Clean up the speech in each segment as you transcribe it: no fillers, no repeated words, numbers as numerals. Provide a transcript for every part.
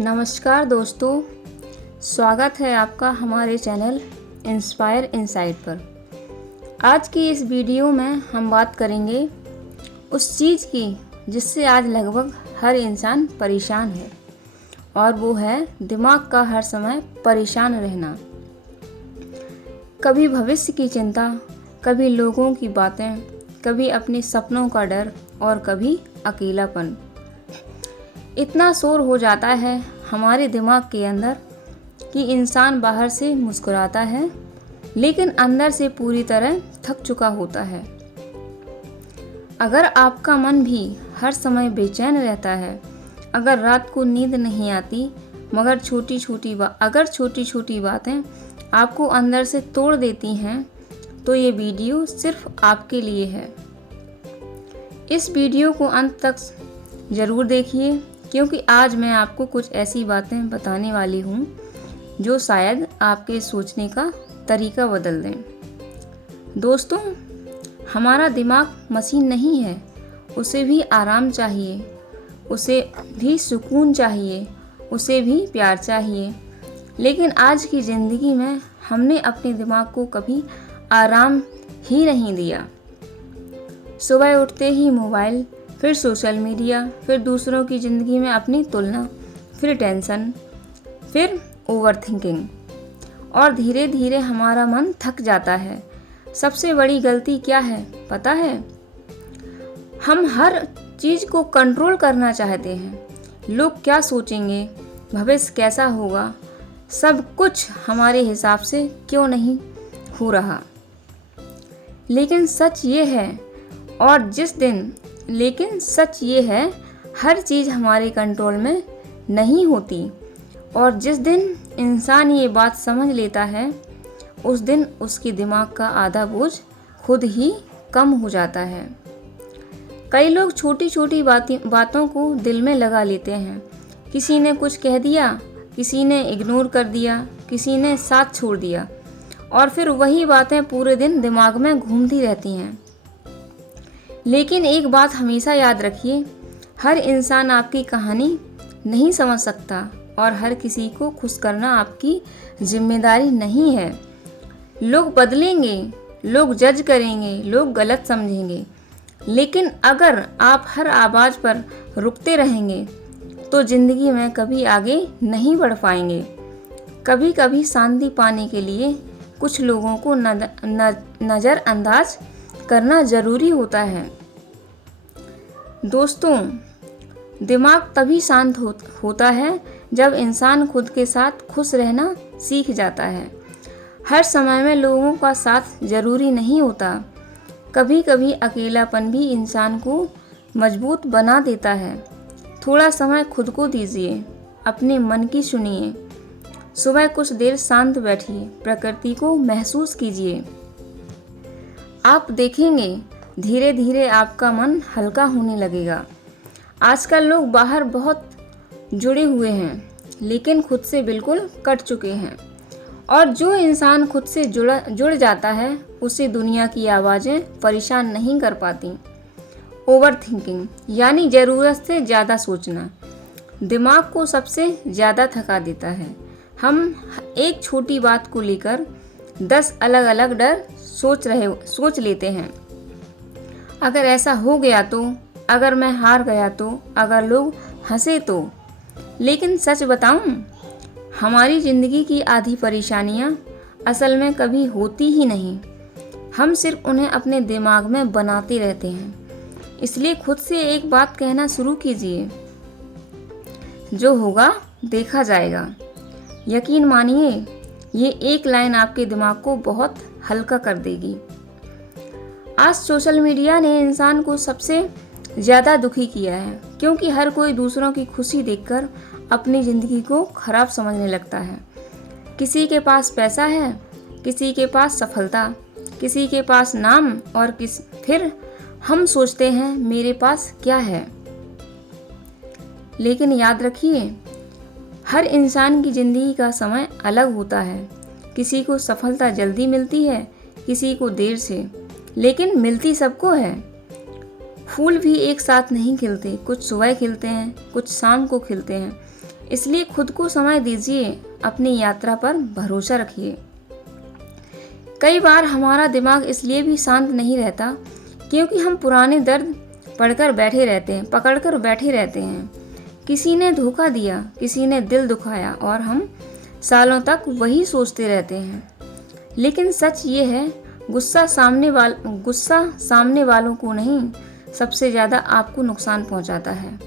नमस्कार दोस्तों, स्वागत है आपका हमारे चैनल इंस्पायर इनसाइट पर। आज की इस वीडियो में हम बात करेंगे उस चीज़ की जिससे आज लगभग हर इंसान परेशान है, और वो है दिमाग का हर समय परेशान रहना। कभी भविष्य की चिंता, कभी लोगों की बातें, कभी अपने सपनों का डर और कभी अकेलापन। इतना शोर हो जाता है हमारे दिमाग के अंदर कि इंसान बाहर से मुस्कुराता है लेकिन अंदर से पूरी तरह थक चुका होता है। अगर आपका मन भी हर समय बेचैन रहता है, अगर रात को नींद नहीं आती, मगर छोटी छोटी बातें आपको अंदर से तोड़ देती हैं, तो ये वीडियो सिर्फ आपके लिए है। इस वीडियो को अंत तक ज़रूर देखिए, क्योंकि आज मैं आपको कुछ ऐसी बातें बताने वाली हूँ जो शायद आपके सोचने का तरीका बदल दें। दोस्तों, हमारा दिमाग मशीन नहीं है, उसे भी आराम चाहिए, उसे भी सुकून चाहिए, उसे भी प्यार चाहिए। लेकिन आज की ज़िंदगी में हमने अपने दिमाग को कभी आराम ही नहीं दिया। सुबह उठते ही मोबाइल, फिर सोशल मीडिया, फिर दूसरों की ज़िंदगी में अपनी तुलना, फिर टेंशन, फिर ओवरथिंकिंग, और धीरे धीरे हमारा मन थक जाता है। सबसे बड़ी गलती क्या है पता है? हम हर चीज़ को कंट्रोल करना चाहते हैं। लोग क्या सोचेंगे, भविष्य कैसा होगा, सब कुछ हमारे हिसाब से क्यों नहीं हो रहा। लेकिन सच ये है हर चीज़ हमारे कंट्रोल में नहीं होती। और जिस दिन इंसान ये बात समझ लेता है, उस दिन उसके दिमाग का आधा बोझ खुद ही कम हो जाता है। कई लोग छोटी छोटी बातों को दिल में लगा लेते हैं। किसी ने कुछ कह दिया, किसी ने इग्नोर कर दिया, किसी ने साथ छोड़ दिया, और फिर वही बातें पूरे दिन दिमाग में घूमती रहती हैं। लेकिन एक बात हमेशा याद रखिए, हर इंसान आपकी कहानी नहीं समझ सकता, और हर किसी को खुश करना आपकी जिम्मेदारी नहीं है। लोग बदलेंगे, लोग जज करेंगे, लोग गलत समझेंगे, लेकिन अगर आप हर आवाज़ पर रुकते रहेंगे तो ज़िंदगी में कभी आगे नहीं बढ़ पाएंगे। कभी कभी शांति पाने के लिए कुछ लोगों को नज़रअंदाज करना ज़रूरी होता है। दोस्तों, दिमाग तभी शांत होता है जब इंसान खुद के साथ खुश रहना सीख जाता है। हर समय में लोगों का साथ ज़रूरी नहीं होता। कभी कभी अकेलापन भी इंसान को मजबूत बना देता है। थोड़ा समय खुद को दीजिए, अपने मन की सुनिए। सुबह कुछ देर शांत बैठिए, प्रकृति को महसूस कीजिए। आप देखेंगे धीरे धीरे आपका मन हल्का होने लगेगा। आजकल लोग बाहर बहुत जुड़े हुए हैं, लेकिन खुद से बिल्कुल कट चुके हैं। और जो इंसान खुद से जुड़ जाता है, उसे दुनिया की आवाज़ें परेशान नहीं कर पाती। ओवरथिंकिंग यानी ज़रूरत से ज़्यादा सोचना दिमाग को सबसे ज़्यादा थका देता है। हम एक छोटी बात को लेकर 10 अलग अलग डर सोच लेते हैं। अगर ऐसा हो गया तो, अगर मैं हार गया तो, अगर लोग हंसे तो। लेकिन सच बताऊं, हमारी ज़िंदगी की आधी परेशानियां असल में कभी होती ही नहीं। हम सिर्फ उन्हें अपने दिमाग में बनाते रहते हैं। इसलिए खुद से एक बात कहना शुरू कीजिए, जो होगा देखा जाएगा। यकीन मानिए, ये एक लाइन आपके दिमाग को बहुत हल्का कर देगी। आज सोशल मीडिया ने इंसान को सबसे ज़्यादा दुखी किया है, क्योंकि हर कोई दूसरों की खुशी देखकर अपनी ज़िंदगी को खराब समझने लगता है। किसी के पास पैसा है, किसी के पास सफलता, किसी के पास नाम, और फिर हम सोचते हैं मेरे पास क्या है। लेकिन याद रखिए, हर इंसान की ज़िंदगी का समय अलग होता है। किसी को सफलता जल्दी मिलती है, किसी को देर से, लेकिन मिलती सबको है। फूल भी एक साथ नहीं खिलते, कुछ सुबह खिलते हैं, कुछ शाम को खिलते हैं। इसलिए खुद को समय दीजिए, अपनी यात्रा पर भरोसा रखिए। कई बार हमारा दिमाग इसलिए भी शांत नहीं रहता क्योंकि हम पुराने दर्द पकड़कर बैठे रहते हैं। किसी ने धोखा दिया, किसी ने दिल दुखाया और हम सालों तक वही सोचते रहते हैं। लेकिन सच ये है, गुस्सा सामने वालों को नहीं, सबसे ज़्यादा आपको नुकसान पहुंचाता है।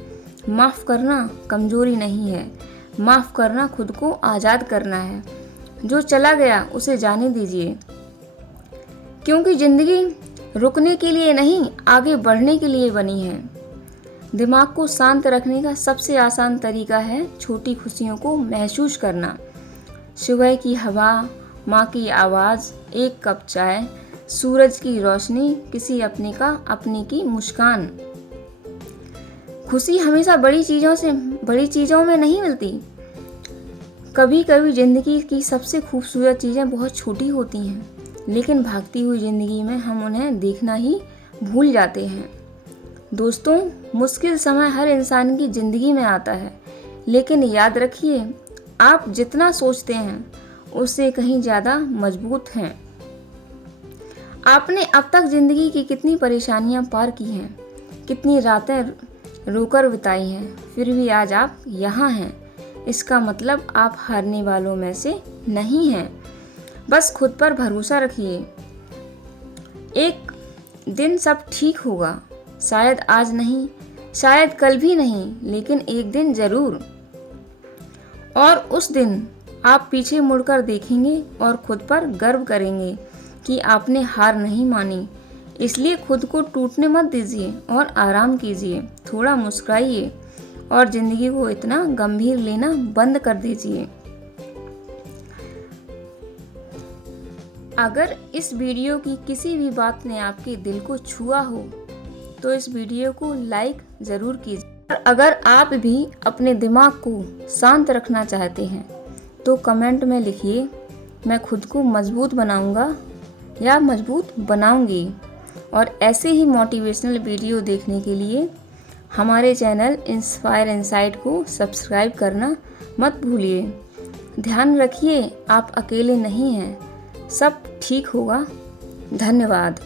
माफ़ करना कमज़ोरी नहीं है, माफ़ करना खुद को आज़ाद करना है। जो चला गया उसे जाने दीजिए, क्योंकि ज़िंदगी रुकने के लिए नहीं, आगे बढ़ने के लिए बनी है। दिमाग को शांत रखने का सबसे आसान तरीका है छोटी खुशियों को महसूस करना। सुबह की हवा, माँ की आवाज़, एक कप चाय, सूरज की रोशनी, किसी अपने की मुस्कान। खुशी हमेशा बड़ी चीज़ों में नहीं मिलती। कभी कभी ज़िंदगी की सबसे खूबसूरत चीज़ें बहुत छोटी होती हैं, लेकिन भागती हुई ज़िंदगी में हम उन्हें देखना ही भूल जाते हैं। दोस्तों, मुश्किल समय हर इंसान की ज़िंदगी में आता है, लेकिन याद रखिए, आप जितना सोचते हैं उससे कहीं ज़्यादा मजबूत हैं। आपने अब तक ज़िंदगी की कितनी परेशानियां पार की हैं, कितनी रातें रोकर बिताई हैं, फिर भी आज आप यहाँ हैं। इसका मतलब आप हारने वालों में से नहीं हैं। बस खुद पर भरोसा रखिए, एक दिन सब ठीक होगा। शायद आज नहीं, शायद कल भी नहीं, लेकिन एक दिन ज़रूर। और उस दिन आप पीछे मुड़कर देखेंगे और खुद पर गर्व करेंगे कि आपने हार नहीं मानी। इसलिए खुद को टूटने मत दीजिए और आराम कीजिए, थोड़ा मुस्कुराइए और ज़िंदगी को इतना गंभीर लेना बंद कर दीजिए। अगर इस वीडियो की किसी भी बात ने आपके दिल को छुआ हो तो इस वीडियो को लाइक ज़रूर कीजिए। और अगर आप भी अपने दिमाग को शांत रखना चाहते हैं तो कमेंट में लिखिए, मैं खुद को मजबूत बनाऊंगा या मजबूत बनाऊंगी। और ऐसे ही मोटिवेशनल वीडियो देखने के लिए हमारे चैनल इंस्पायर इनसाइट को सब्सक्राइब करना मत भूलिए। ध्यान रखिए, आप अकेले नहीं हैं, सब ठीक होगा। धन्यवाद।